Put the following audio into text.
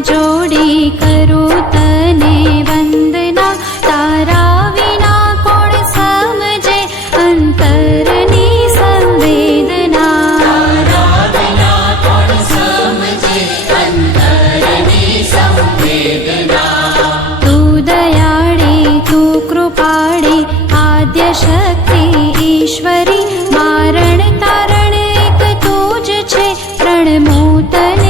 જોડી કરું તને વંદના, તારા વિના કોણ સમજે અંતરની સંવેદના. તારા વિના કોણ સમજે અંતરની સંવેદના. તું દયાળી, તું કૃપાળી, આદ્ય શક્તિ ઈશ્વરી, મારણ તારણ એક તું જ છે, પ્રણમો તને